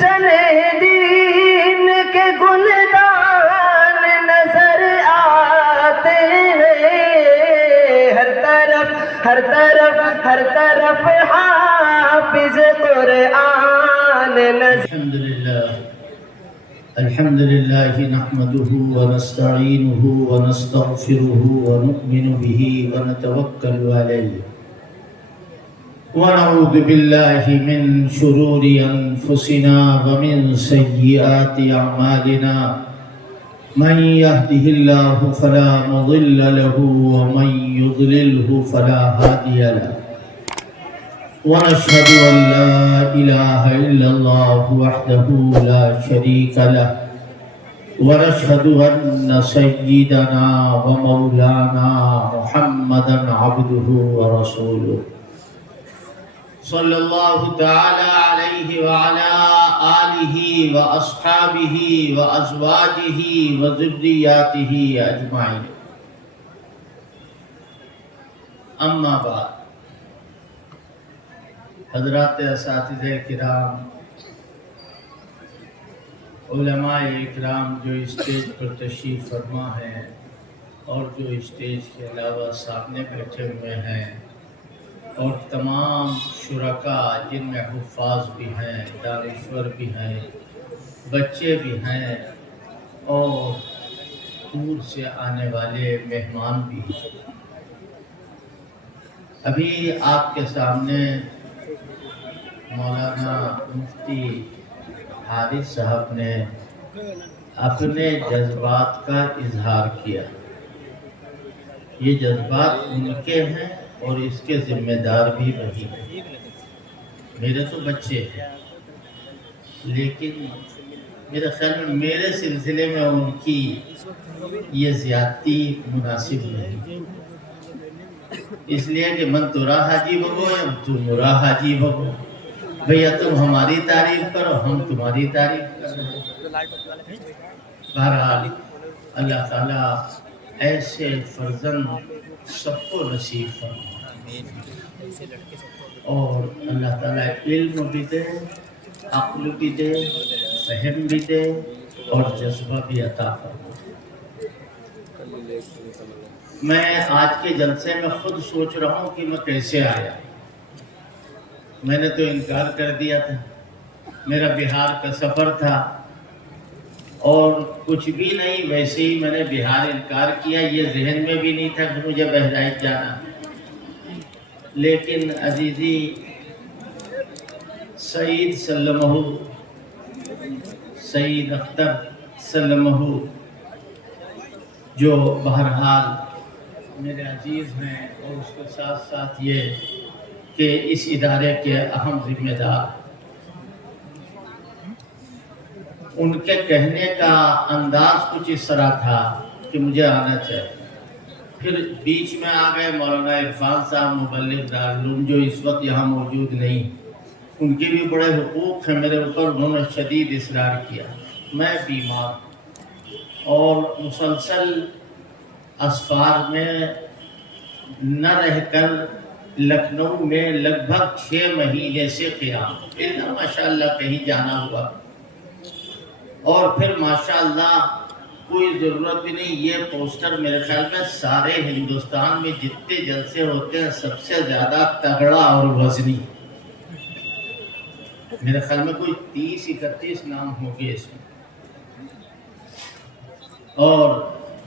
گلشن دین کے گلدان نظر آتے ہیں، ہر طرف حافظ قرآن نظر. الحمد لله نحمده ونستعينه ونستغفره ونؤمن به ونتوكل عليه ونعوذ بالله من شرور أنفسنا ومن سيئات أعمالنا. من يهده الله فلا مضل له ومن يضلله فلا هادي له. ونشهد أن لا إله إلا الله وحده لا شريك له. ونشهد أن سيدنا ومولانا محمدا عبده ورسوله صلى الله تعالى عليه وعلى آله وأصحابه وأزواجه وذرياته أجمعين. أما بعد، حضرات اساتذہ کرام، علماء اکرام جو اسٹیج پر تشریف فرما ہیں اور جو اسٹیج کے علاوہ سامنے بیٹھے ہوئے ہیں، اور تمام شرکاء جن میں حفاظ بھی ہیں، دانشور بھی ہیں، بچے بھی ہیں، اور دور سے آنے والے مہمان بھی ہیں. ابھی آپ کے سامنے مولانا مفتی حارث صاحب نے اپنے جذبات کا اظہار کیا. یہ جذبات ان کے ہیں اور اس کے ذمہ دار بھی وہی ہیں. میرے تو بچے ہیں، لیکن میرے خیال میں میرے سلسلے میں ان کی یہ زیادتی مناسب نہیں، اس لیے کہ من تو راہ حاجی بگو یا تو مرا حاجی بگو. بھیا تم ہماری تعریف کرو، ہم تمہاری تعریف کرو. بہرحال اللہ تعالیٰ ایسے فرزند سب کو نصیب فرمائے، اور اللہ تعالیٰ علم بھی دے، عقل بھی دے، فہم بھی دے، اور جذبہ بھی عطا فرمائے. میں آج کے جلسے میں خود سوچ رہا ہوں کہ میں کیسے آیا. میں نے تو انکار کر دیا تھا، میرا بہار کا سفر تھا اور کچھ بھی نہیں، ویسے ہی میں نے بہار انکار کیا. یہ ذہن میں بھی نہیں تھا کہ مجھے بہرائچ جانا. لیکن عزیزی سعید سلمہ، سعید اختر سلمہ، جو بہرحال میرے عزیز ہیں، اور اس کے ساتھ ساتھ یہ کہ اس ادارے کے اہم ذمہ دار، ان کے کہنے کا انداز کچھ اس طرح تھا کہ مجھے آنا چاہیے. پھر بیچ میں آ گئے مولانا عرفان صاحب مبلغ دارالعلوم، جو اس وقت یہاں موجود نہیں. ان کے بھی بڑے حقوق ہیں میرے اوپر، انہوں نے شدید اصرار کیا. میں بیمار اور مسلسل اسفار میں نہ رہ کر لکھنؤ میں لگ بھگ 6 مہینے سے قیام، پھر ماشاءاللہ کہیں جانا ہوا، اور پھر ماشاءاللہ کوئی ضرورت بھی نہیں. یہ پوسٹر میرے خیال میں سارے ہندوستان میں جتنے جلسے ہوتے ہیں سب سے زیادہ تگڑا اور وزنی، میرے خیال میں کوئی 30-31 نام ہوں گے اس میں. اور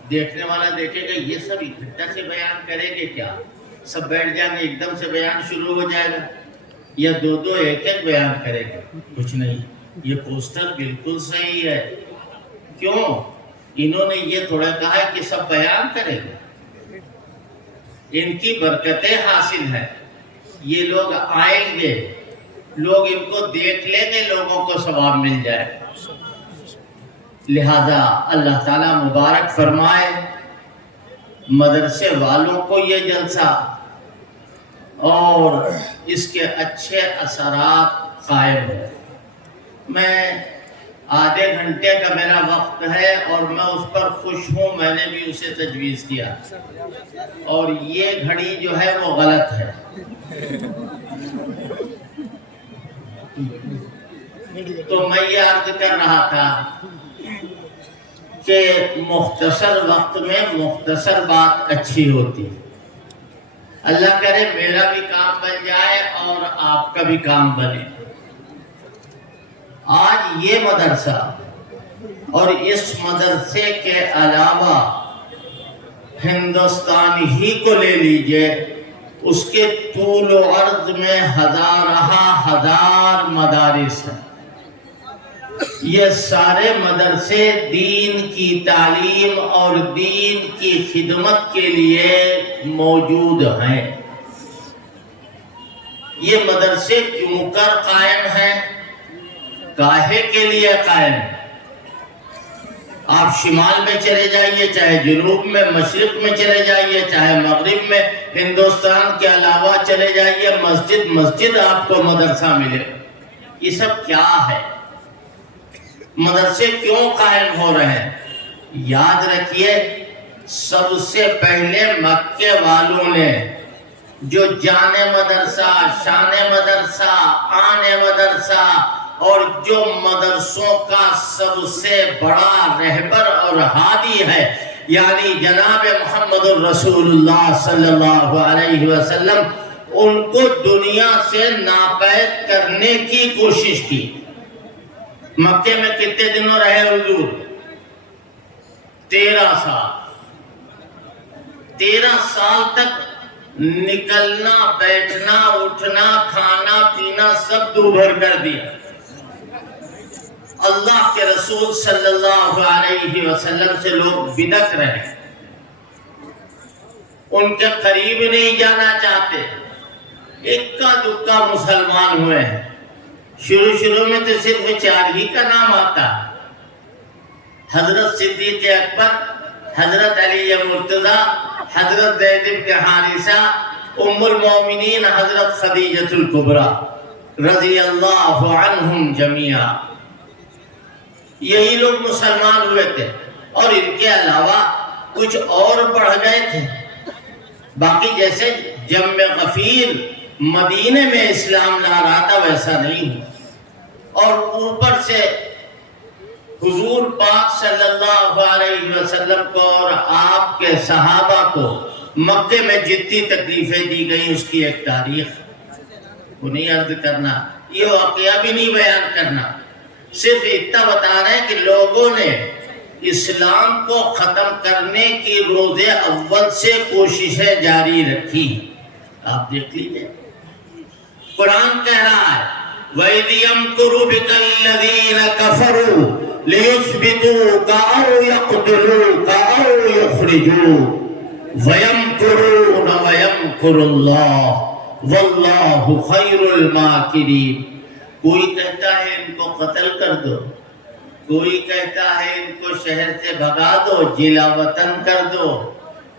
دیکھنے والا دیکھے گا یہ سب اکٹھا سے بیان کریں گے کیا؟ سب بیٹھ جائیں گے، ایک دم سے بیان شروع ہو جائے گا، یا دو ایک بیان کرے گا؟ کچھ نہیں. یہ پوسٹر بالکل صحیح ہے. کیوں؟ انہوں نے یہ تھوڑا کہا ہے کہ سب بیان کریں گے. ان کی برکتیں حاصل ہیں. یہ لوگ آئیں گے، لوگ ان کو دیکھ لیں گے، لوگوں کو ثواب مل جائے. لہذا اللہ تعالیٰ مبارک فرمائے مدرسے والوں کو یہ جلسہ، اور اس کے اچھے اثرات قائم ہیں. میں آدھے گھنٹے کا میرا وقت ہے اور میں اس پر خوش ہوں. میں نے بھی اسے تجویز کیا، اور یہ گھڑی جو ہے وہ غلط ہے. تو میں یہ عرض کر رہا تھا کہ مختصر وقت میں مختصر بات اچھی ہوتی ہے. اللہ کرے میرا بھی کام بن جائے اور آپ کا بھی کام بنے. آج یہ مدرسہ اور اس مدرسے کے علاوہ ہندوستان ہی کو لے لیجئے، اس کے طول و عرض میں ہزار مدارس ہیں. یہ سارے مدرسے دین کی تعلیم اور دین کی خدمت کے لیے موجود ہیں. یہ مدرسے کیوں کر قائم ہیں، کاہے کے لیے قائم ہیں؟ آپ شمال میں چلے جائیے، چاہے جنوب میں، مشرق میں چلے جائیے، چاہے مغرب میں، ہندوستان کے علاوہ چلے جائیے، مسجد آپ کو مدرسہ ملے. یہ سب کیا ہے؟ مدرسے کیوں قائم ہو رہے ہیں؟ یاد رکھیے، سب سے پہلے مکے والوں نے جو جانے مدرسہ، شانے مدرسہ، آنے مدرسہ اور جو مدرسوں کا سب سے بڑا رہبر اور ہادی ہے، یعنی جناب محمد الرسول اللہ صلی اللہ علیہ وسلم، ان کو دنیا سے ناپید کرنے کی کوشش کی. مکے میں کتنے دنوں رہے حضور؟ 13 سال. 13 سال تک نکلنا، بیٹھنا، اٹھنا، کھانا پینا سب دوبھر کر دیا. اللہ کے رسول صلی اللہ علیہ وسلم سے لوگ بدک رہے، ان کے قریب نہیں جانا چاہتے. اکا دکا مسلمان ہوئے ہیں. شروع میں تو صرف 4 ہی کا نام آتا، حضرت صدیق اکبر، حضرت علی مرتضی، حضرت زید بن حارثہ، ام المومنین حضرت خدیجہ الکبریٰ رضی اللہ عنہم جمیعا. یہی لوگ مسلمان ہوئے تھے، اور ان کے علاوہ کچھ اور بڑھ گئے تھے. باقی جیسے جم غفیر مدینے میں اسلام لا رہا تھا ویسا نہیں ہوا. اور اوپر سے حضور پاک صلی اللہ علیہ وسلم کو اور آپ کے صحابہ کو مکے میں جتنی تکلیفیں دی گئی اس کی ایک تاریخ کو نہیں عرض کرنا، یہ واقعہ بھی نہیں بیان کرنا. صرف اتنا بتا رہے ہیں کہ لوگوں نے اسلام کو ختم کرنے کی روز اول سے کوششیں جاری رکھی. آپ دیکھ لیجئے، قرآن کہہ رہا ہے وَإِذْ يَمْكُرُ بِكَ الَّذِينَ كَفَرُوا لِيُثْبِتُوكَ أَوْ يَقْتُلُوكَ أَوْ يُخْرِجُوكَ وَيَمْكُرُونَ وَيَمْكُرُ اللَّهُ وَاللَّهُ خَيْرُ الْمَاكِرِينَ. کوئی کہتا ہے ان کو قتل کر دو، کوئی کہتا ہے ان کو شہر سے بھگا دو، جلا وطن کر دو،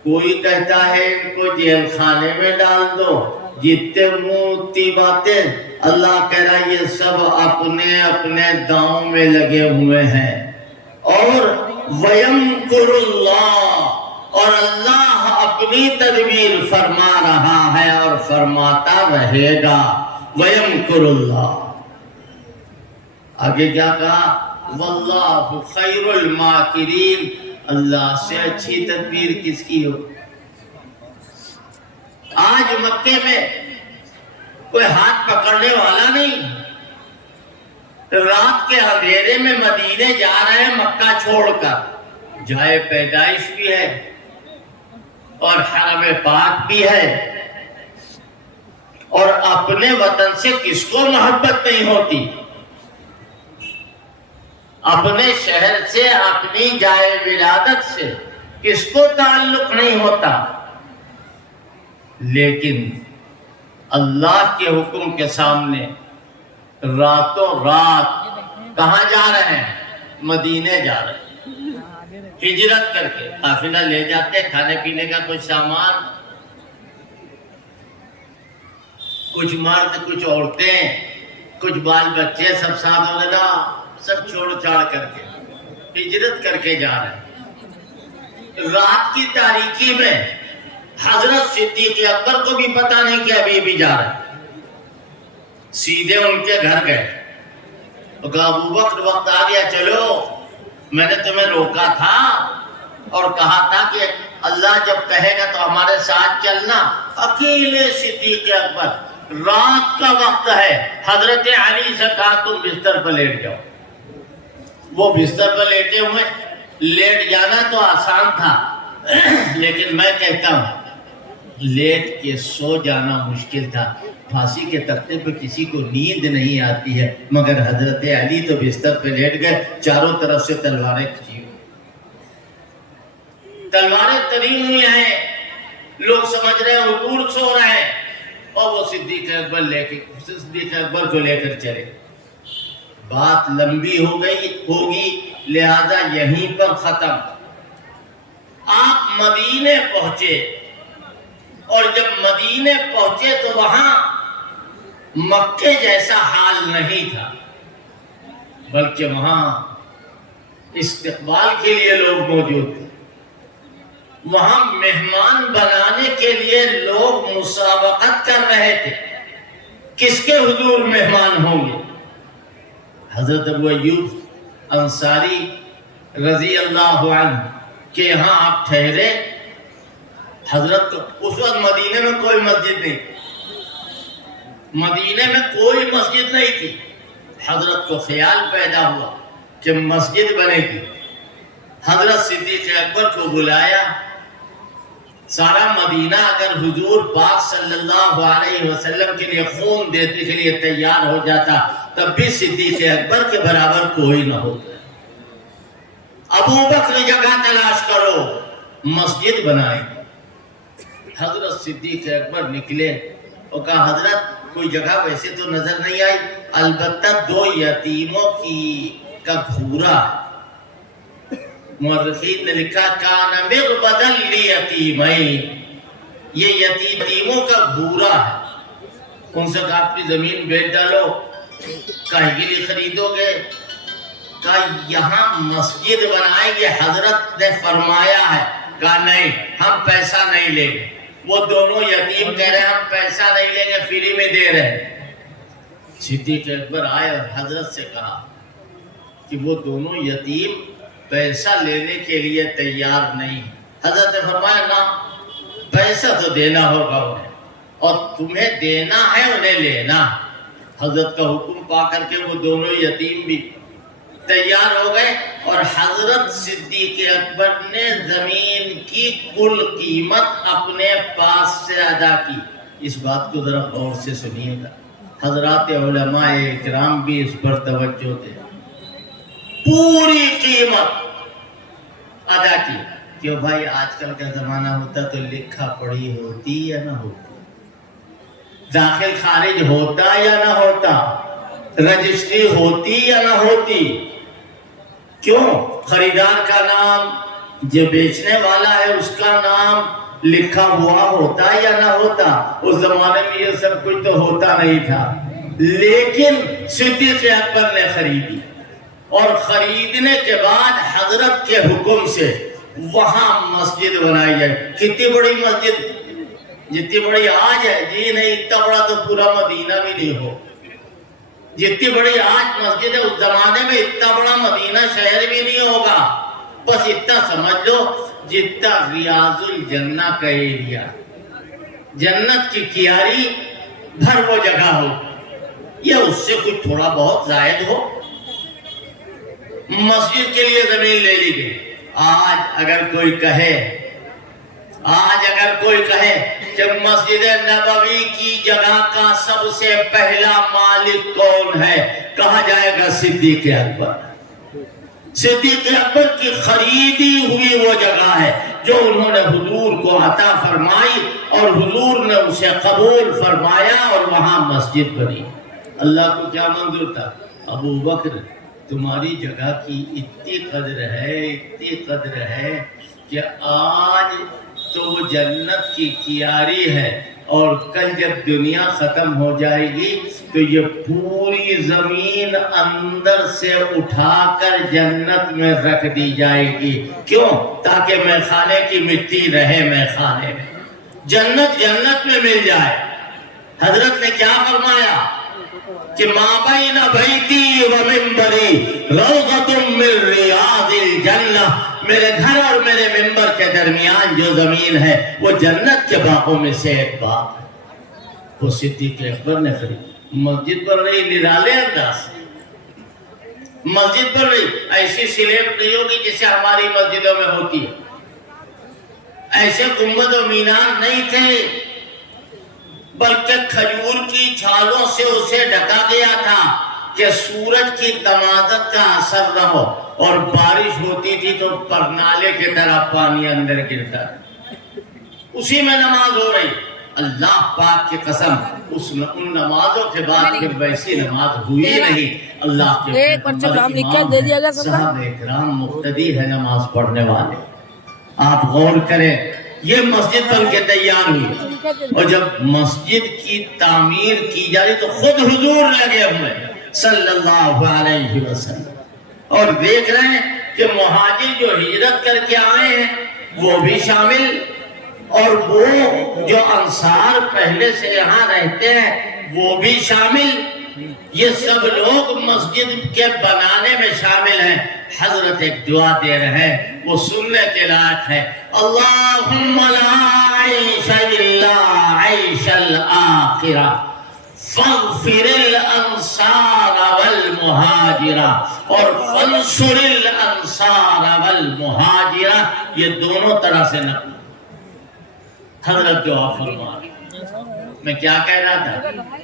کوئی کہتا ہے ان کو جیل خانے میں ڈال دو. جتنے موتی باتیں، اللہ کہہ رہا ہے یہ سب اپنے اپنے داؤں میں لگے ہوئے ہیں. اور وَيَمْكُرُ اللَّهُ، اور اللہ اپنی تدبیر فرما رہا ہے اور فرماتا رہے گا. وَيَمْكُرُ اللَّهُ. آگے کیا کہا؟ وَاللَّهُ خَيْرُ الْمَاكِرِينَ. اللہ سے اچھی تدبیر کس کی ہو؟ آج مکے میں کوئی ہاتھ پکڑنے والا نہیں. رات کے اندھیرے میں مدینے جا رہے ہیں مکہ چھوڑ کر. جائے پیدائش بھی ہے اور حرم پاک بھی ہے، اور اپنے وطن سے کس کو محبت نہیں ہوتی؟ اپنے شہر سے، اپنی جائے ولادت سے کس کو تعلق نہیں ہوتا؟ لیکن اللہ کے حکم کے سامنے راتوں رات کہاں جا رہے ہیں؟ مدینے جا رہے ہیں. ہجرت کر کے قافلہ لے جاتے، کھانے پینے کا کچھ سامان، کچھ مرد، کچھ عورتیں، کچھ بال بچے، سب ساتھ وغیرہ سب چھوڑ چھاڑ کر کے ہجرت کر کے جا رہے ہیں. رات کی تاریکی میں حضرت صدیق اکبر کو بھی پتا نہیں کہ ابھی بھی جا رہے ہیں. سیدھے ان کے گھر گئے تو کہا ابو بکر وقت آ گیا چلو، میں نے تمہیں روکا تھا اور کہا تھا کہ اللہ جب کہے گا تو ہمارے ساتھ چلنا۔ اکیلے صدیق اکبر، رات کا وقت ہے، حضرت علی سے کہا تم بستر پر لیٹ جاؤ۔ وہ بستر پر لیٹے ہوئے، لیٹ جانا تو آسان تھا، لیکن میں کہتا ہوں لیٹ کے سو جانا مشکل تھا۔ پھانسی کے تختے پہ کسی کو نیند نہیں آتی ہے، مگر حضرت علی تو بستر پہ لیٹ گئے، چاروں طرف سے تلواریں کھینچی ہوئی، تلواریں تری ہوئی ہیں، لوگ سمجھ رہے ہیں حضور سو رہے ہیں، اور وہ صدیق اکبر کو لے کر چلے۔ بات لمبی ہو گئی ہوگی، لہذا یہیں پر ختم۔ آپ مدینے پہنچے، اور جب مدینے پہنچے تو وہاں مکے جیسا حال نہیں تھا، بلکہ وہاں استقبال کے لیے لوگ موجود تھے، وہاں مہمان بنانے کے لیے لوگ مسابقت کر رہے تھے، کس کے حضور مہمان ہوں گے۔ حضرت ابو ایوب انصاری رضی اللہ عنہ کہ یہاں آپ ٹھہرے۔ حضرت کو اس وقت مدینے میں کوئی مسجد نہیں تھی، مدینے میں کوئی مسجد نہیں تھی۔ حضرت کو خیال پیدا ہوا کہ مسجد بنے گی، حضرت صدیق اکبر کو بلایا۔ سارا مدینہ اگر حضور پاک صلی اللہ علیہ وسلم کے لیے خون دینے کے لیے تیار ہو جاتا، تب بھی صدیق اکبر کے برابر کوئی نہ ہوتا۔ ابو بکر جگہ تلاش کرو، مسجد بنائیں۔ حضرت صدیق اکبر نکلے اور کہا حضرت کوئی جگہ ویسے تو نظر نہیں آئی، البتہ دو یتیموں کا گھورا۔ مورخین نے لکھا کان مغبدا لیتیمین، یہ یتیموں کا گھورا ہے۔ ان سے کہا اپنی زمین بیچ ڈالو، کاہے کے لیے خریدو گے؟ کہا یہاں مسجد بنائیں گے، حضرت نے فرمایا ہے۔ کہا نہیں، ہم پیسہ نہیں لیں گے۔ وہ دونوں یتیم کہہ رہے ہیں ہم پیسہ نہیں لیں گے، فری میں دے رہے ہیں۔ صدیق اکبر آئے اور حضرت سے کہا کہ وہ دونوں یتیم پیسہ لینے کے لیے تیار نہیں۔ حضرت نے فرمایا نہ، پیسہ تو دینا ہوگا انہیں، اور تمہیں دینا ہے انہیں لینا۔ حضرت کا حکم پا کر کے وہ دونوں یتیم بھی تیار ہو گئے، اور حضرت صدیق اکبر نے زمین کی کل قیمت اپنے پاس سے ادا کی۔ اس بات کو ذرا غور سے سنیے گا، حضرات علماء اکرام بھی اس پر توجہ دیں۔ پوری قیمت ادا کی۔ کیوں بھائی آج کل کا زمانہ ہوتا تو لکھا پڑھی ہوتی یا نہ ہوتی، داخل خارج ہوتا یا نہ ہوتا، رجسٹری ہوتی یا نہ ہوتی؟ کیوں؟ خریدار کا نام، جو بیچنے والا ہے اس کا نام لکھا ہوا ہوتا یا نہ ہوتا؟ اس زمانے میں یہ سب کچھ تو ہوتا نہیں تھا، لیکن صدیق اکبر نے خریدی، اور خریدنے کے بعد حضرت کے حکم سے وہاں مسجد بنائی جائے۔ کتنی بڑی مسجد؟ جتنی بڑی آج ہے، جی نہیں اتنا بڑا تو پورا مدینہ بھی نہیں ہو۔ جتنی بڑی آج مسجد ہے اس زمانے میں اتنا بڑا مدینہ شہر بھی نہیں ہوگا۔ بس اتنا سمجھ لو جتنا ریاض الجنہ کا ایریا، جنت کی کیاری بھر وہ جگہ ہو، یا اس سے کچھ تھوڑا بہت زائد ہو۔ مسجد کے لیے زمین لے لی گئی۔ آج اگر کوئی کہے کہ مسجد نبوی کی جگہ کا سب سے پہلا مالک کون ہے، کہا جائے گا صدیق اکبر۔ صدیق اکبر کی خریدی ہوئی وہ جگہ ہے جو انہوں نے حضور کو عطا فرمائی، اور حضور نے اسے قبول فرمایا، اور وہاں مسجد بنی۔ اللہ کو کیا منظور تھا؟ ابو بکر تمہاری جگہ کی اتنی قدر ہے کہ آج تو وہ جنت کی کیاری ہے، اور کل جب دنیا ختم ہو جائے گی تو یہ پوری زمین اندر سے اٹھا کر جنت میں رکھ دی جائے گی۔ کیوں؟ تاکہ میخانے کی مٹی رہے میخانے میں، جنت میں مل جائے۔ حضرت نے کیا فرمایا؟ کہ ما بین بیتی و منبری روضۃ من ریاض الجنہ، میرے گھر اور میرے منبر کے درمیان جو زمین ہے وہ جنت کے باغوں میں سے ایک باغ ہے۔ وہ صدیق اکبر نے خریدی۔ مسجد پر رہی نرالے انداز، مسجد پر رہی ایسی سلیب نہیں ہوگی جیسے ہماری مسجدوں میں ہوتی ہے، ایسے گنبد و مینار نہیں تھے، بلکہ کھجور کی چھالوں سے اسے ڈھکا گیا تھا کہ سورج کی تمازت کا اثر نہ ہو، اور بارش ہوتی تھی تو پرنالے کی طرح پانی اندر گرتا، اسی میں نماز ہو رہی۔ اللہ پاک کی قسم ان نمازوں کے بعد پھر ویسی نماز ہوئی نہیں۔ اللہ کے صحابہ اکرام مقتدی ہے نماز پڑھنے والے۔ آپ غور کریں، یہ مسجد بن کے تیار ہوئی، اور جب مسجد کی تعمیر کی جا رہی تو خود حضور لگے ہوئے صلی اللہ علیہ وسلم، اور دیکھ رہے ہیں کہ مہاجر جو ہجرت کر کے آئے ہیں وہ بھی شامل، اور وہ جو انصار پہلے سے یہاں رہتے ہیں وہ بھی شامل، یہ سب لوگ مسجد کے بنانے میں شامل ہیں۔ حضرت ایک دعا دے رہے ہیں، وہ سننے کے لائق ہے۔ اللہم لا عیش الا عیش الآخرہ فاغفر الانصار والمہاجرہ، اور فانصر الانصار والمہاجرہ، یہ دونوں طرح سے نقل حضرت دعا فرما۔ میں کیا کہہ رہا تھا؟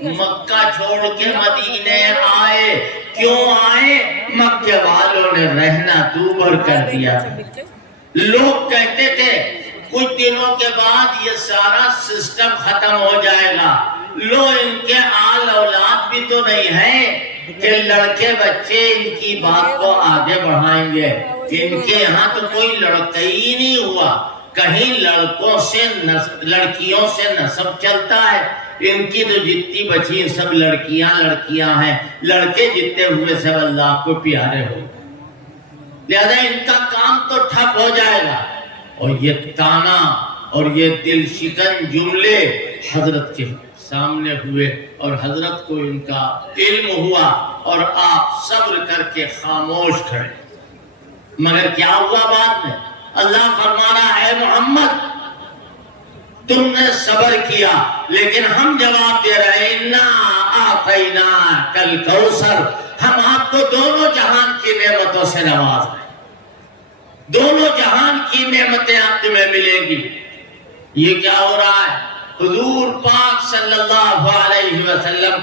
مکہ چھوڑ کے مدینے آئے، کیوں آئے؟ مکہ والوں نے رہنا دوبر کر دیا۔ لوگ کہتے تھے کچھ دنوں کے بعد یہ سارا سسٹم ختم ہو جائے گا، لو ان کے آل اولاد بھی تو نہیں ہے کہ لڑکے بچے ان کی بات کو آگے بڑھائیں گے۔ ان کے یہاں تو کوئی لڑکا ہی نہیں ہوا، کہیں لڑکیوں سے نسب چلتا ہے، ان کی تو جتنی بچی سب لڑکیاں ہیں، لڑکے جتنے ہوئے سب اللہ کو پیارے ہو، لہذا ان کا کام تو ٹھپ ہو جائے گا۔ اور یہ تانا اور یہ دل شکن جملے حضرت کے سامنے ہوئے، اور حضرت کو ان کا علم ہوا، اور آپ صبر کر کے خاموش کھڑے۔ مگر کیا ہوا بعد میں؟ اللہ فرما رہا ہے محمد تم نے صبر کیا، لیکن ہم جواب دے رہے ہیں اِنَّا أَعْطَيْنَاكَ الْكَوْثَرَ، ہم آپ کو دونوں جہان کی نعمتوں سے نواز رہے ہیں، دونوں جہان کی نعمتیں آپ تمہیں ملیں گی۔ یہ کیا ہو رہا ہے؟ حضور پاک صلی اللہ علیہ وسلم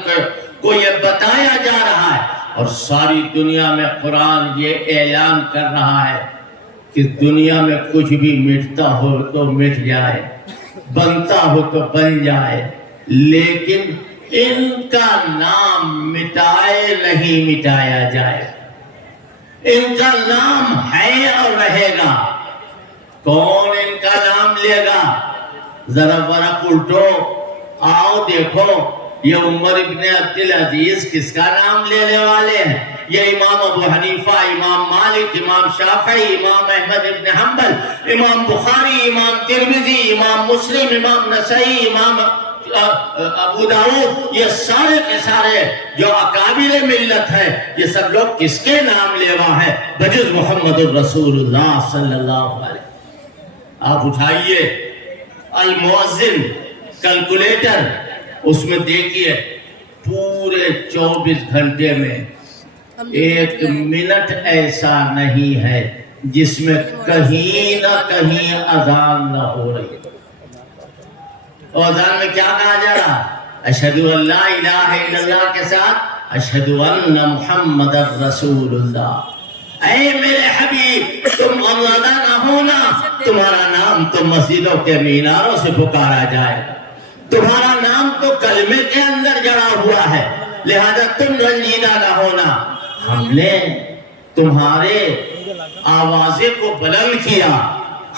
کو یہ بتایا جا رہا ہے، اور ساری دنیا میں قرآن یہ اعلان کر رہا ہے کہ دنیا میں کچھ بھی مٹتا ہو تو مٹ جائے، بنتا ہو تو بن جائے، لیکن ان کا نام مٹائے نہیں مٹایا جائے، ان کا نام ہے اور رہے گا۔ کون ان کا نام لے گا؟ ذرا ورق الٹو، آؤ دیکھو یہ عمر ابن عبدالعزیز کس کا نام لینے والے ہیں؟ یہ امام ابو حنیفہ، امام مالک، امام شافعی، امام احمد ابن حنبل، امام بخاری، امام ترمذی، امام مسلم، امام نسائی، امام ابو داؤد، یہ سارے کے سارے جو اکابر ملت ہے، یہ سب لوگ کس کے نام لیوا ہے؟ بجز محمد الرسول اللہ صلی اللہ علیہ وسلم۔ آپ اٹھائیے المؤذن کیلکولیٹر، اس میں دیکھیے پورے 24 گھنٹے میں 1 منٹ ایسا نہیں ہے جس میں کہیں نہ کہیں اذان نہ ہو رہی۔ اور اذان میں کیا کہا جا رہا؟ اشہد ان لا الہ الا اللہ کے ساتھ اشہد ان محمد رسول اللہ۔ اے میرے حبیب تم غمزدہ نہ ہونا، تمہارا نام تو مسجدوں کے میناروں سے پکارا جائے، تمہارا نام تو کلمے کے اندر جڑا ہوا ہے، لہذا تم رنجیدہ نہ ہونا۔ ہم نے تمہارے آوازے کو بلند کیا،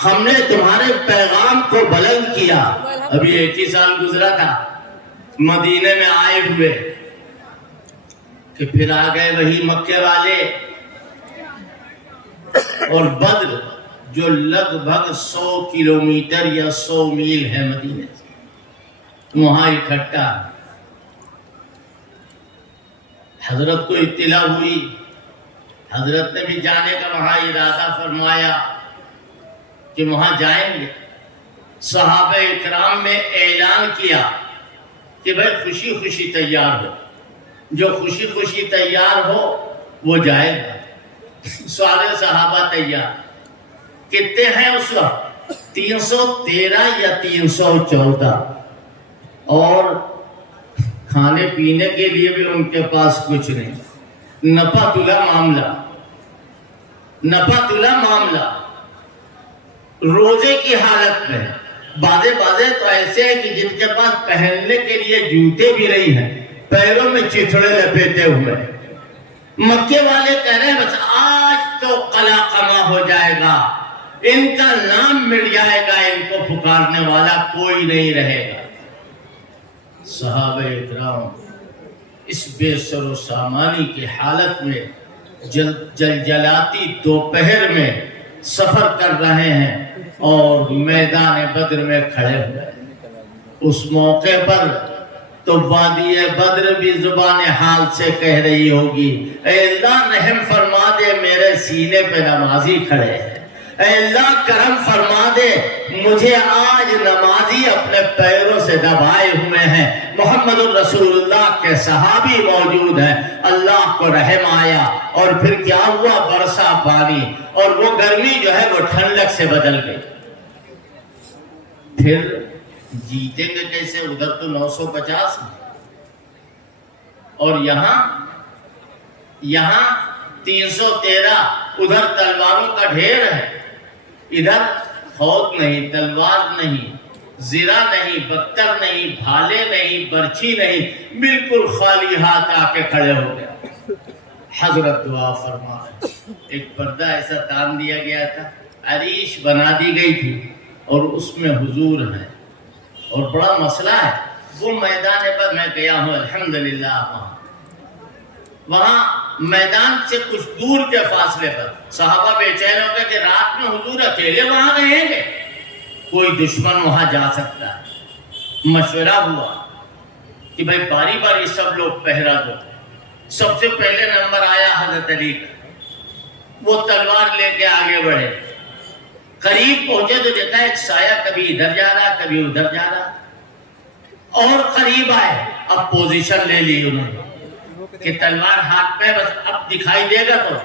ہم نے تمہارے پیغام کو بلند کیا۔ ابھی 1 ہی سال گزرا تھا مدینے میں آئے ہوئے کہ پھر آ گئے وہی مکے والے، اور بدر جو لگ بھگ 100 کلومیٹر یا 100 میل ہے مدینے سے، وہاں اکٹھا حضرت کو اطلاع ہوئی، حضرت نے بھی جانے کا وہاں ارادہ فرمایا کہ وہاں جائیں گے۔ صحابہ اکرام نے اعلان کیا کہ بھائی خوشی خوشی تیار ہو، جو خوشی خوشی تیار ہو وہ جائے گا۔ سارے صحابہ تیار، کتنے ہیں اس وقت؟ 313 یا 314، اور کھانے پینے کے لیے بھی ان کے پاس کچھ نہیں۔ نپا تلا معاملہ، روزے کی حالت میں بازے تو ایسے ہیں کہ جن کے پاس پہننے کے لیے جوتے بھی نہیں ہیں، پیروں میں چتھڑے لپیٹے ہوئے۔ مکے والے کہہ رہے ہیں بس آج تو قلا قما ہو جائے گا، ان کا نام مٹ جائے گا، ان کو پکارنے والا کوئی نہیں رہے گا۔ صحابہ اکرام اس بے سر و سامانی کی حالت میں جلجلاتی دوپہر میں سفر کر رہے ہیں اور میدان بدر میں کھڑے ہوئے۔ اس موقع پر تو وادی بدر بھی زبان حال سے کہہ رہی ہوگی، اے اللہ رحم فرما دے میرے سینے پہ نمازی کھڑے ہیں، اے اللہ کرم فرما دے مجھے آج نمازی اپنے پیروں سے دبائے ہوئے ہیں۔ محمد الرسول اللہ کے صحابی موجود ہیں۔ اللہ کو رحم آیا اور پھر کیا ہوا؟ برسا پانی، اور وہ گرمی جو ہے وہ ٹھنڈک سے بدل گئی۔ پھر جیتیں گے کیسے؟ ادھر تو 950 اور یہاں 313، ادھر تلواروں کا ڈھیر ہے، ادھر فوج نہیں، تلوار نہیں، زرہ نہیں، بختر نہیں، بھالے نہیں، برچھی نہیں، بالکل خالی ہاتھ آ کے کھڑے ہو گیا۔ حضرت دعا فرما رہے، ایک پردہ ایسا تان دیا گیا تھا، عریش بنا دی گئی تھی اور اس میں حضور ہیں، اور بڑا مسئلہ ہے۔ وہ میدان پر میں گیا ہوں الحمدللہ، وہاں میدان سے کچھ دور کے فاصلے پر صحابہ بے چین ہو گئے کہ رات میں حضور اکیلے وہاں رہیں گے، کوئی دشمن وہاں جا سکتا ہے۔ مشورہ ہوا کہ بھائی باری باری سب لوگ پہرا دو۔ سب سے پہلے نمبر آیا حضرت علی کا، وہ تلوار لے کے آگے بڑھے، قریب پہنچے تو دیکھا ایک سایہ کبھی ادھر جا رہا کبھی ادھر جا رہا، اور قریب آئے، اب پوزیشن لے لی انہوں نے کہ تلوار ہاتھ میں بس اب دکھائی دے گا تو،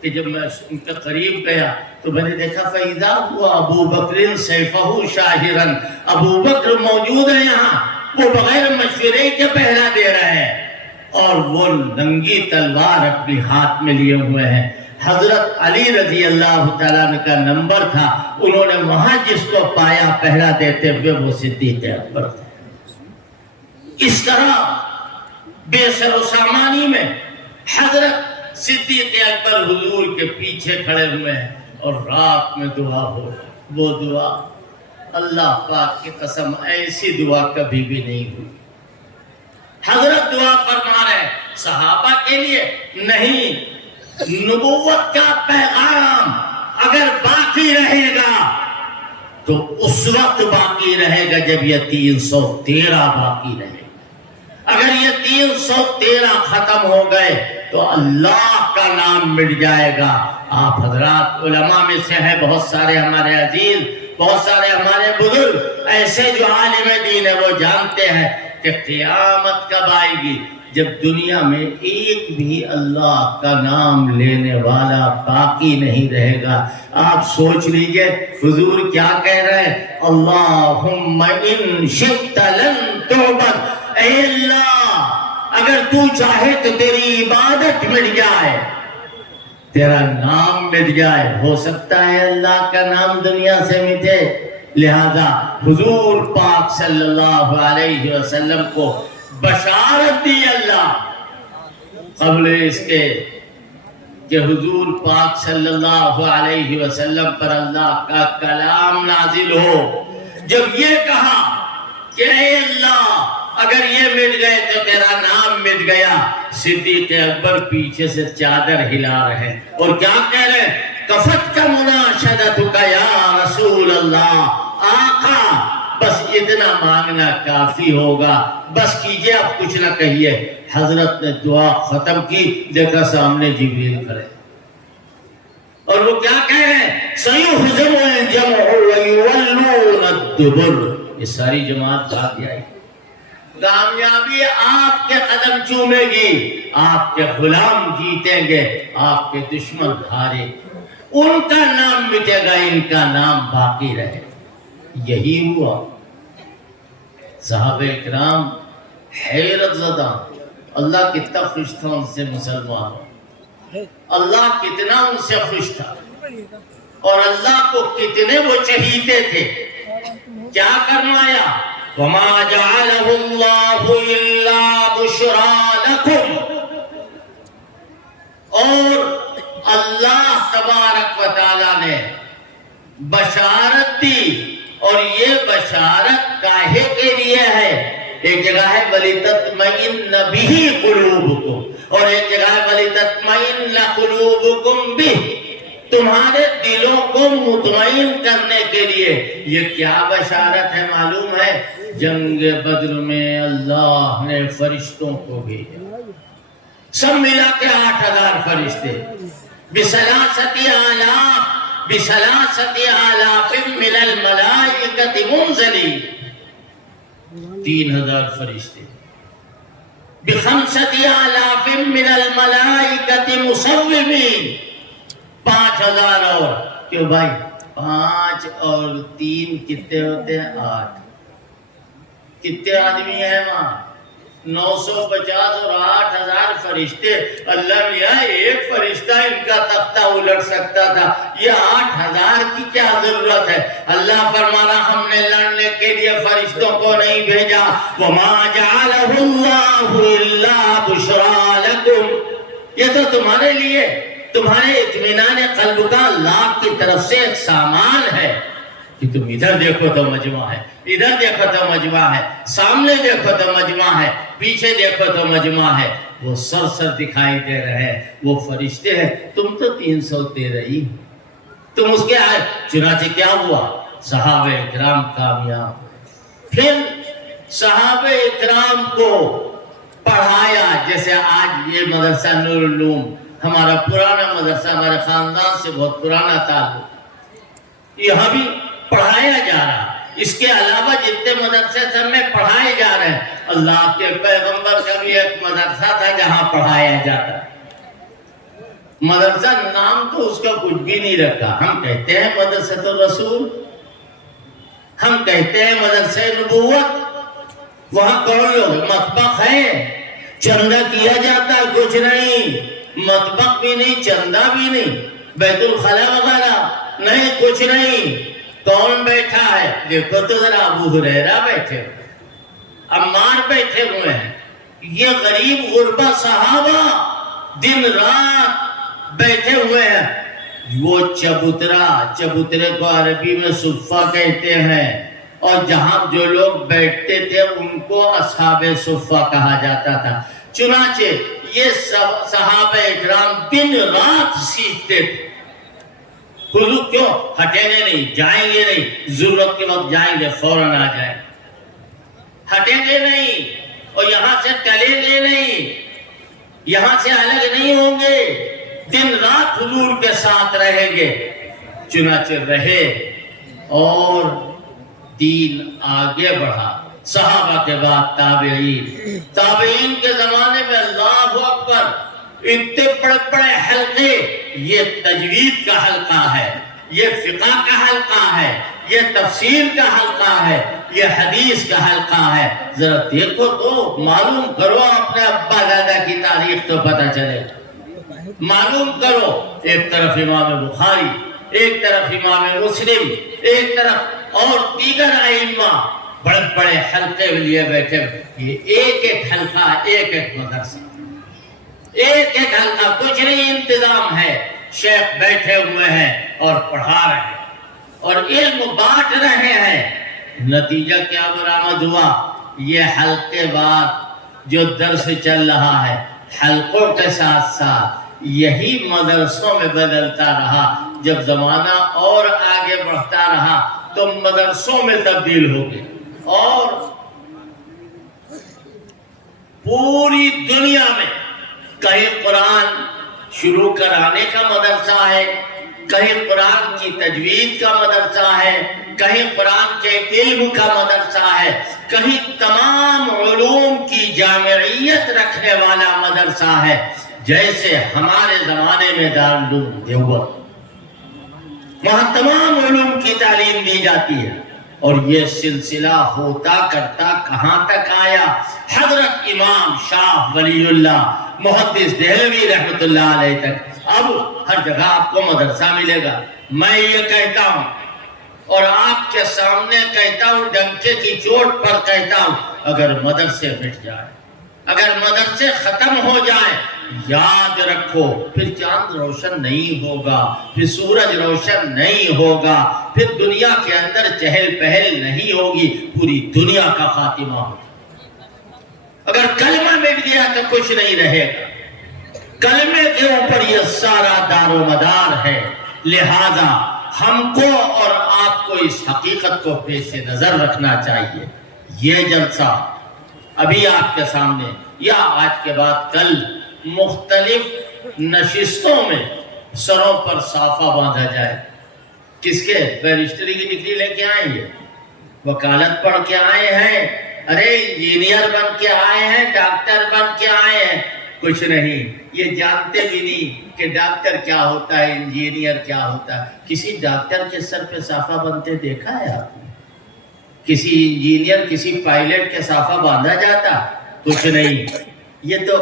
کہ جب میں ان کے قریب گیا تو میں نے دیکھا فَإِذَا هُوَ أَبُو بَكْرٍ سَيْفَهُ شَاهِرًا، ابو بکر موجود ہیں یہاں، وہ بغیر مشورے کے پہرا دے رہے ہیں اور وہ ننگی تلوار اپنی ہاتھ میں لیے ہوئے ہیں۔ حضرت علی رضی اللہ تعالیٰ عنہ کا نمبر تھا، انہوں نے وہاں جس کو پایا پہرا دیتے ہوئے وہ صدیق اکبر تھے۔ اس طرح بے سر و سامانی میں حضرت صدیق اکبر حضور کے پیچھے کھڑے ہوئے ہیں، اور رات میں دعا ہو، وہ دعا اللہ پاک کی قسم ایسی دعا کبھی بھی نہیں ہوئی۔ حضرت دعا فرما رہے ہیں صحابہ کے لیے نہیں، نبوت کا پیغام اگر باقی رہے گا تو اس وقت باقی رہے گا جب یہ 313 باقی رہے گا۔ اگر یہ 313 ختم ہو گئے تو اللہ کا نام مٹ جائے گا۔ آپ حضرات علماء میں سے ہیں بہت سارے ہمارے عزیز، بہت سارے ہمارے بزرگ ایسے جو عالم دین ہے، وہ جانتے ہیں کہ قیامت کب آئے گی؟ جب دنیا میں ایک بھی اللہ کا نام لینے والا باقی نہیں رہے گا۔ آپ سوچ لیجئے حضور کیا کہہ رہے ہیں، اللہم ان شئت لن تعبد، اے اللہ اگر تو چاہے تو تیری عبادت مٹ جائے، تیرا نام مٹ جائے۔ ہو سکتا ہے اللہ کا نام دنیا سے مٹے، لہذا حضور پاک صلی اللہ علیہ وسلم کو بشارت دی اللہ قبل اس کے کہ حضور پاک صلی اللہ علیہ وسلم پر اللہ کا کلام نازل ہو۔ جب یہ کہا کہ اے اللہ اگر یہ مٹ گئے تو تیرا نام مٹ گیا، صدیق اکبر پیچھے سے چادر ہلا رہے ہیں اور کیا کہہ رہے ہیں، کفت کا مناشدتک یا رسول اللہ، آقا بس اتنا مانگنا کافی ہوگا، بس کیجئے، اب کچھ نہ کہیے۔ حضرت نے دعا ختم کی، دیکھا سامنے جبریل کھڑے، اور وہ کیا کہہ رہے ہیں؟ سَيُحْزَمُ الْجَمْعُ وَيُوَلُّونَ الدُّبُرَ، یہ ساری جماعت بھاگ جائے گی، کامیابی آپ کے قدم چومے گی، آپ کے غلام جیتیں گے، آپ کے دشمن ہارے، ان کا نام مٹے گا، ان کا نام باقی رہے۔ یہی ہوا۔ صحابہ اکرام حیرت زدہ، اللہ کتنا خوش تھا ان سے مسلمان، اللہ کتنا ان سے خوش تھا، اور اللہ کو کتنے وہ چہیتے تھے۔ کیا فرمایا؟ وَمَا جَعَلَهُ اللَّهُ إِلَّا بُشْرَىٰ لَكُمْ، اور اللہ تبارک و تعالیٰ نے بشارت دی، اور یہ بشارت کاہے کے لیے ہے؟ ایک جگہ ہے وَلِتَطْمَئِنَّ بِهِ قُلُوبُكُمْ، اور ایک جگہ ہے وَلِتَطْمَئِنَّ قُلُوبُكُمْ بِهِ، تمہارے دلوں کو مطمئن کرنے کے لیے۔ یہ کیا بشارت ہے معلوم ہے؟ جنگ بدر میں اللہ نے فرشتوں کو بھیجا، سب ملا کے 8000 فرشتے، بِثَلَاثَةِ آلَافٍ مِّنَ الْمَلَائِكَةِ مُنزَلِينَ، 3000 فرشتے، بِخَمْسَةِ آلَافٍ مِّنَ الْمَلَائِكَةِ مُصَوِّمِينَ، 5000 اور، کیوں بھائی 5 اور 3 کتنے ہوتے ہیں؟ 8۔ کتنے آدمی ہیں وہاں؟ 950 اور 8000 فرشتے۔ اللہ نے ایک فرشتہ ان کا تختہ الٹ سکتا تھا، یہ 8000 کی کیا ضرورت ہے؟ اللہ فرمانا ہم نے لڑنے کے لیے فرشتوں کو نہیں بھیجا۔ وَمَا جَعَلَهُ اللَّهُ إِلَّا بُشْرَىٰ لَكُمْ، یہ تو تمہارے لیے، تمہارے اطمینان قلب کا اللہ کی طرف سے ایک سامان ہے کہ تم ادھر دیکھو تو مجمع ہے، ادھر دیکھو تو مجمع ہے، سامنے دیکھو تو مجمع ہے، پیچھے دیکھو تو مجمع ہے، وہ سر دکھائی دے رہے ہیں، وہ فرشتے ہیں، تم تو 313 ہی، تم اس کے آئے۔ چنانچہ کیا ہوا؟ صحابہ اکرام کامیاب۔ پھر صحابہ اکرام کو پڑھایا، جیسے آج یہ مدرسہ نور العلوم ہمارا پرانا مدرسہ، ہمارے خاندان سے بہت پرانا تعلق، یہاں بھی پڑھایا جا رہا۔ اس کے علاوہ جتنے مدرسے سب میں پڑھائے جا رہے ہیں، اللہ کے پیغمبر کا بھی ایک مدرسہ تھا جہاں پڑھایا جاتا۔ مدرسہ نام تو اس کا کچھ بھی نہیں رکھا، ہم کہتے ہیں مدرسۃ الرسول، ہم کہتے ہیں مدرسہ نبوت۔ وہاں کون لوگ؟ مطبخ ہے، چندہ کیا جاتا ہے، کچھ نہیں، مطبخ بھی نہیں، چندہ بھی نہیں، بیت الخلا وغیرہ نہیں، کچھ نہیں۔ کون بیٹھا ہے؟ دیکھو تو ذرا، ابو ہریرہ بیٹھے ہوئے، عمار بیٹھے ہوئے ہیں، یہ غریب غربا صحابہ دن رات بیٹھے ہوئے ہیں۔ وہ چبوترے کو عربی میں صفہ کہتے ہیں، اور جہاں جو لوگ بیٹھتے تھے ان کو اصحاب صفہ کہا جاتا تھا۔ چنانچہ یہ سب صحابہ اکرام دن رات سیکھتے تھے۔ حضور کیوں ہٹیں گے نہیں، جائیں گے نہیں، ضرورت کے وقت جائیں گے، فوراً آ جائیں، ہٹیں گے نہیں، اور یہاں سے ٹلیں گے نہیں، یہاں سے الگ نہیں ہوں گے، دن رات حضور کے ساتھ رہیں گے۔ چنانچہ رہے اور دین آگے بڑھا۔ صحابہ کے بعد تابعین کے زمانے میں اللہ اکبر، اتنے بڑے بڑے حلقے، یہ تجوید کا حلقہ ہے، یہ فقہ کا حلقہ ہے، یہ تفسیر کا حلقہ ہے، یہ حدیث کا حلقہ ہے۔ ذرا دیکھو تو، معلوم کرو، اپنے ابا دادا کی تاریخ تو پتہ چلے، معلوم کرو۔ ایک طرف امام بخاری، ایک طرف امام مسلم، ایک طرف اور دیگر ائمہ، بڑے بڑے حلقے لیے بیٹھے، یہ ایک ایک حلقہ، ایک ایک مدرسہ، ایک ایک حلقہ، کچھ نہیں انتظام ہے، شیخ بیٹھے ہوئے ہیں اور پڑھا رہے ہیں اور علم بانٹ رہے ہیں۔ نتیجہ کیا برآمد ہوا؟ یہ حلقے بعد جو درس چل رہا ہے، حلقوں کے ساتھ ساتھ یہی مدرسوں میں بدلتا رہا۔ جب زمانہ اور آگے بڑھتا رہا تو مدرسوں میں تبدیل ہو گیا، اور پوری دنیا میں کہیں قرآن شروع کرانے کا مدرسہ ہے، کہیں قرآن کی تجوید کا مدرسہ ہے، کہیں قرآن کے علم کا مدرسہ ہے، کہیں تمام علوم کی جامعیت رکھنے والا مدرسہ ہے، جیسے ہمارے زمانے میں دارالعلوم دیوبند، وہاں تمام علوم کی تعلیم دی جاتی ہے۔ اور یہ سلسلہ ہوتا کرتا کہاں تک آیا؟ حضرت امام شاہ ولی اللہ محدث دہلوی رحمت اللہ علیہ تک۔ اب ہر جگہ آپ کو مدرسہ ملے گا۔ میں یہ کہتا ہوں اور آپ کے سامنے کہتا ہوں، ڈنکے کی چوٹ پر کہتا ہوں، اگر مدرسے مٹ جائے، اگر مدرسے ختم ہو جائیں، یاد رکھو پھر چاند روشن نہیں ہوگا، پھر سورج روشن نہیں ہوگا، پھر دنیا کے اندر چہل پہل نہیں ہوگی، پوری دنیا کا خاتمہ ہوگا۔ اگر کلمہ مٹ گیا تو کچھ نہیں رہے گا۔ کلمے کے اوپر یہ سارا دار و مدار ہے۔ لہذا ہم کو اور آپ کو اس حقیقت کو پیش نظر رکھنا چاہیے۔ یہ جلسہ ابھی آپ کے سامنے یا آج کے بعد کل مختلف نشستوں میں سروں پر صافہ باندھا جائے۔ کس کے؟ بیرسٹری کی ڈگری لے کے آئے ہیں، وکالت پڑھ کے آئے ہیں، ارے انجینئر بن کے آئے ہیں، ڈاکٹر بن کے آئے ہیں، کچھ نہیں، یہ جانتے بھی نہیں کہ ڈاکٹر کیا ہوتا ہے، انجینئر کیا ہوتا ہے۔ کسی ڈاکٹر کے سر پہ صافہ بنتے دیکھا ہے آپ نے؟ کسی انجینئر، کسی پائلٹ کے صافہ باندھا جاتا؟ کچھ نہیں۔ یہ تو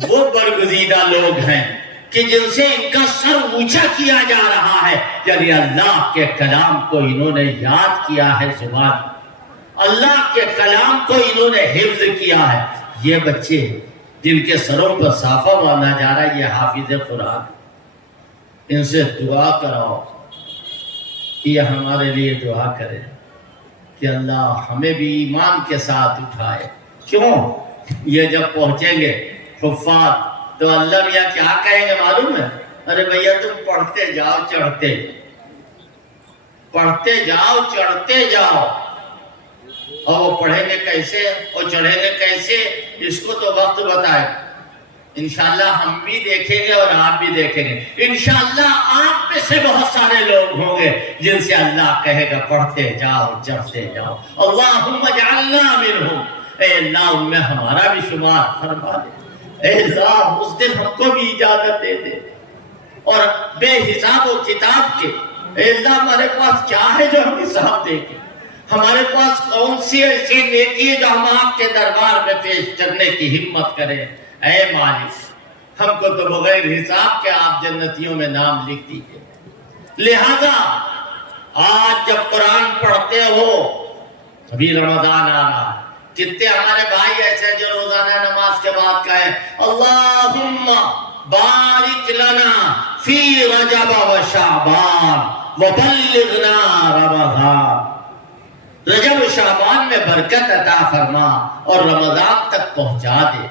وہ برگزیدہ لوگ ہیں کہ جن سے ان کا سر اونچا کیا جا رہا ہے، یعنی اللہ کے کلام کو انہوں نے یاد کیا ہے زبان، اللہ کے کلام کو انہوں نے حفظ کیا ہے۔ یہ بچے جن کے سروں پر صافہ باندھا جا رہا ہے، یہ حافظ قرآن، ان سے دعا کراؤ، یہ ہمارے لیے دعا کرے کہ اللہ ہمیں بھی ایمان کے ساتھ اٹھائے۔ کیوں؟ یہ جب پہنچیں گے حفاظ تو اللہ میاں کیا کہیں گے معلوم ہے؟ ارے بھیا تم پڑھتے جاؤ، چڑھتے پڑھتے جاؤ، چڑھتے جاؤ۔ اور وہ پڑھیں گے کیسے اور چڑھیں گے کیسے، اس کو تو وقت بتائے۔ انشاءاللہ ہم بھی دیکھیں گے اور آپ بھی دیکھیں گے۔ انشاءاللہ آپ میں سے بہت سارے لوگ ہوں گے جن سے اللہ کہے گا پڑھتے جاؤ، چڑھتے جاؤ۔ اللہم اجعلنا منہم، اے اللہ ان میں ہمارا بھی شمار فرما دے۔ اے اللہ اس دن ہم کو بھی اجازت دے دے، اور بے حساب و کتاب کے اے اللہ ہمارے پاس کیا ہے جو ہم حساب دیں گے؟ ہمارے پاس کون سی ایسی نیکی ہے جو ہم آپ کے دربار میں پیش کرنے کی ہمت کریں؟ اے مالک ہم کو تو بغیر حساب کے آپ جنتیوں میں نام لکھ دیجئے۔ لہذا آج جب قرآن پڑھتے ہو، ابھی رمضان آ رہا ہے، کتنے ہمارے بھائی ایسے جو روزانہ نماز کے بعد کہیں اللہم بارک لنا فی رجب و شعبان وبلغنا رمضان، رجب و شعبان میں برکت عطا فرما اور رمضان تک پہنچا دے۔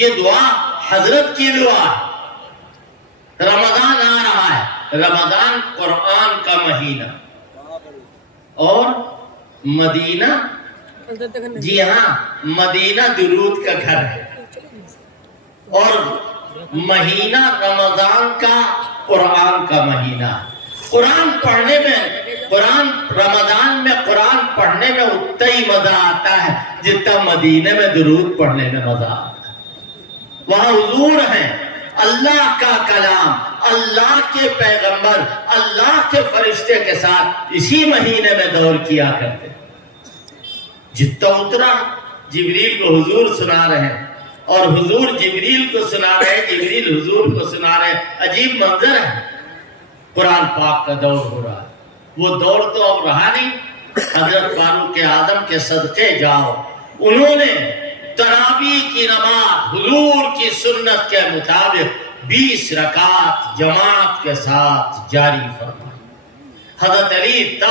یہ دعا حضرت کی دعا ہے۔ رمضان آ رہا ہے، رمضان قرآن کا مہینہ، اور مدینہ، جی ہاں مدینہ درود کا گھر ہے، اور مہینہ رمضان کا قرآن کا مہینہ ہے۔ قرآن پڑھنے میں، رمضان میں قرآن پڑھنے میں اتنا ہی مزہ آتا ہے جتنا مدینہ میں درود پڑھنے میں مزہ آتا ہے۔ وہاں حضور ہیں، اللہ کا کلام، اللہ کے پیغمبر، اللہ کے فرشتے کے ساتھ اسی مہینے میں دور کیا کرتے۔ جتنا اترا جبریل کو حضور سنا رہے ہیں، اور حضور جبریل کو سنا رہے ہیں، جبریل حضور کو سنا رہے ہیں۔ عجیب منظر ہے، قرآن پاک کا دور ہو رہا ہے۔ وہ دور تو اب رہا نہیں۔ حضرت فاروق اعظم کے صدقے جاؤ، انہوں نے تراویح کی نماز حضور کی سنت کے مطابق 20 رکعت جماعت کے ساتھ جاری فرمائی۔ حضرت علی اتنا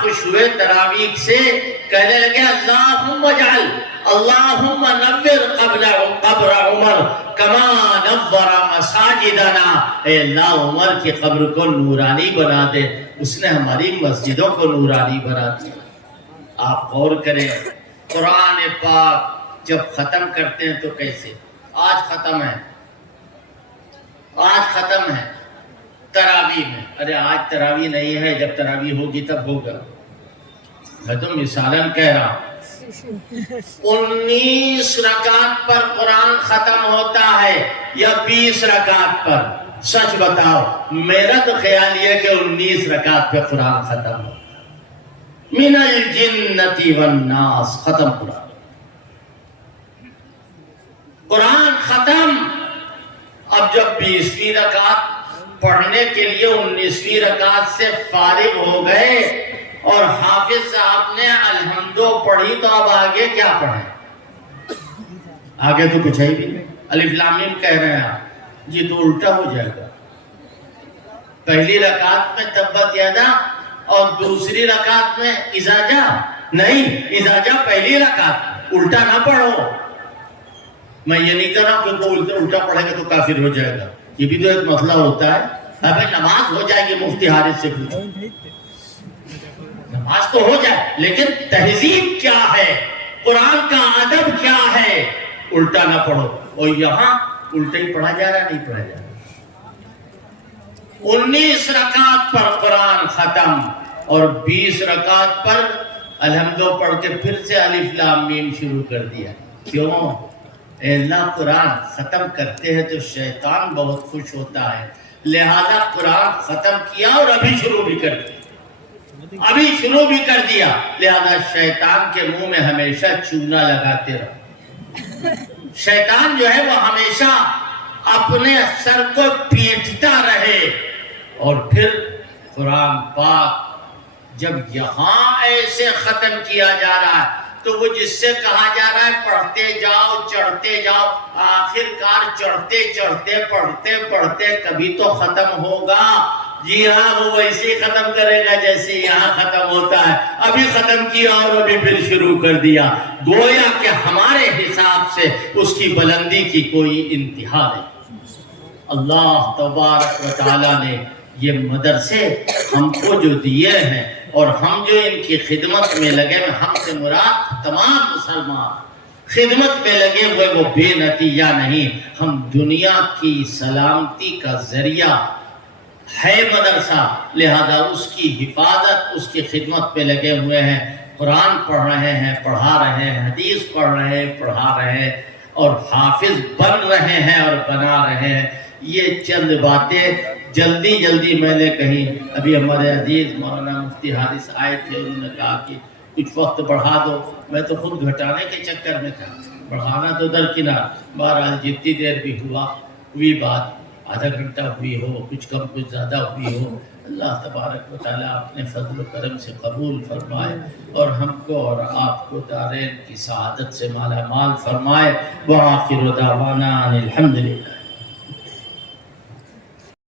خوش ہوئے تراویح سے، کہنے لگے اللہم اجعل، اللہم نور قبر عمر کما نور مساجدنا، اے اللہ عمر کی قبر کو نورانی بنا دے، اس نے ہماری مسجدوں کو نورانی بنا دی۔ آپ غور کریں قرآن پاک جب ختم کرتے ہیں تو کیسے؟ آج ختم ہے تراویح میں. ارے آج تراویح نہیں ہے، جب تراویح ہوگی تب ہوگا. میں تو مثالاً کہہ رہا ہوں 19 رکعت پر قرآن ختم ہوتا ہے یا 20 رکعت پر؟ سچ بتاؤ. میرا تو خیال یہ کہ 19 رکعت پہ قرآن ختم ہوتا. من الجنت والناس ختم قرآن ختم. اب جب 20ویں رکعت پڑھنے کے لیے 19ویں رکعت سے فارغ ہو گئے اور حافظ صاحب نے الحمدو پڑھی تو اب آگے کیا پڑھیں؟ آگے تو کچھ ہے ہی نہیں. الف لام میم کہہ رہے ہیں آپ جی تو الٹا ہو جائے گا. پہلی رکعت میں تبت یدا اور دوسری رکعت میں اذا جا. نہیں، اذا جا پہلی رکعت، الٹا نہ پڑھو. میں یہ نہیں کہہ رہا کہ وہ الٹا پڑھے گا تو کافر ہو جائے گا. یہ بھی تو ایک مسئلہ ہوتا ہے. ابھی نماز ہو جائے گی، مفتی حارث سے پوچھو. نماز تو ہو جائے لیکن تہذیب کیا ہے، قرآن کا ادب کیا ہے؟ الٹا نہ پڑھو. اور یہاں الٹا ہی پڑھا جا رہا، نہیں پڑھا جا رہا. 19 رکعت پر قرآن ختم اور 20 رکعت پر الحمدو پڑھ کے پھر سے الف لام میم شروع کر دیا. کیوں؟ اے اللہ قرآن ختم کرتے ہیں تو شیطان بہت خوش ہوتا ہے، لہذا قرآن ختم کیا اور ابھی شروع بھی کر دیا. لہذا شیطان کے منہ میں ہمیشہ چونا لگاتے رہو. شیطان جو ہے وہ ہمیشہ اپنے سر کو پیٹتا رہے. اور پھر قرآن پاک جب یہاں ایسے ختم کیا جا رہا ہے تو وہ جس سے کہا جا رہا ہے پڑھتے جاؤ چڑھتے جاؤ، آخر کار چڑھتے چڑھتے پڑھتے پڑھتے کبھی تو ختم ہوگا. جی ہاں، وہ ویسے ہی ختم کرے گا جیسے یہاں ختم ہوتا ہے. ابھی ختم کیا اور ابھی پھر شروع کر دیا. گویا کہ ہمارے حساب سے اس کی بلندی کی کوئی انتہا نہیں. اللہ تبارک و تعالیٰ نے یہ مدرسے ہم کو جو دیے ہیں اور ہم جو ان کی خدمت میں لگے ہوئے، ہم سے مراد تمام مسلمان خدمت میں لگے ہوئے، وہ بے نتیجہ نہیں. ہم دنیا کی سلامتی کا ذریعہ ہے مدرسہ، لہذا اس کی حفاظت، اس کی خدمت پہ لگے ہوئے ہیں. قرآن پڑھ رہے ہیں، پڑھا رہے ہیں، حدیث پڑھ رہے ہیں، پڑھا رہے ہیں، اور حافظ بن رہے ہیں اور بنا رہے ہیں. یہ چند باتیں جلدی میں نے کہی. ابھی ہمارے عزیز مولانا مفتی حارث آئے تھے، انہوں نے کہا کہ کچھ وقت بڑھا دو. میں تو خود گھٹانے کے چکر میں تھا، بڑھانا تو درکنار. بہرحال جتنی دیر بھی ہوئی بات، آدھا گھنٹہ ہوئی ہو، کچھ کم کچھ زیادہ ہوئی ہو، اللہ تبارک و تعالیٰ اپنے فضل و کرم سے قبول فرمائے اور ہم کو اور آپ کو دارین کی سعادت سے مالا مال فرمائے. وآخر دعوانا الحمدللہ.